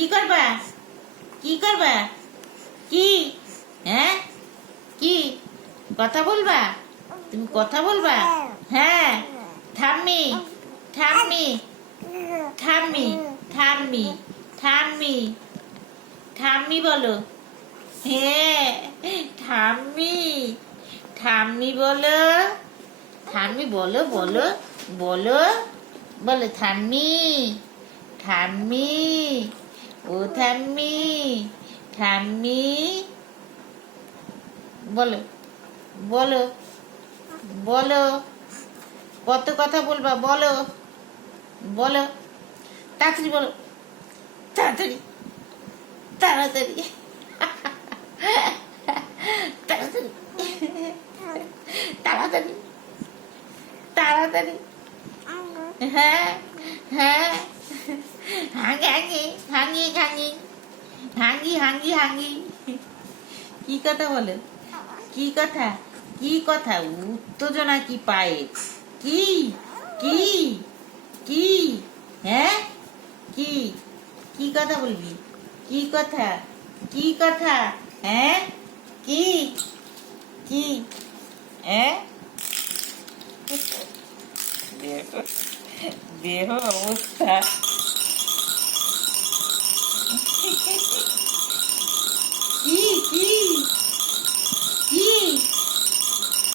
কি করবা? কি করবা? কি? হ্যাঁ, কি কথা বলবা? তুমি কথা বলবা? হ্যাঁ। ঠাম্মি, ঠাম্মি, ঠাম্মি, ঠাম্মি, ঠাম্মি, ঠাম্মি বলো। হ্যাঁ, ঠাম্মি, ঠাম্মি বলো। ঠাম্মি বলো, বলো, বলো, বলো ঠাম্মি, ঠাম্মি, ও ঠাম্মি, ঠাম্মি, বলো, বলো, বলো, কত কথা বলবা বলো, বলো, তাড়াতাড়ি বলো, তাড়াতাড়ি, তাড়াতাড়ি, তাড়াতাড়ি, তাড়াতাড়ি, তাড়াতাড়ি, হ্যাঁ, হ্যাঁ, হাঙ্গি হাঙ্গি হাঙ্গি হাঙ্গি হাঙ্গি হাঙ্গি, কি কথা বলো? কি কথা? কি কথা? উত্তেজনা কি পায়ে? কি? কি? কি? হ্যাঁ, কি? কি কথা বলবি? কি কথা? কি কথা? হ্যাঁ, কি? কি? হ্যাঁ, দেহ দেহ অবস্থা।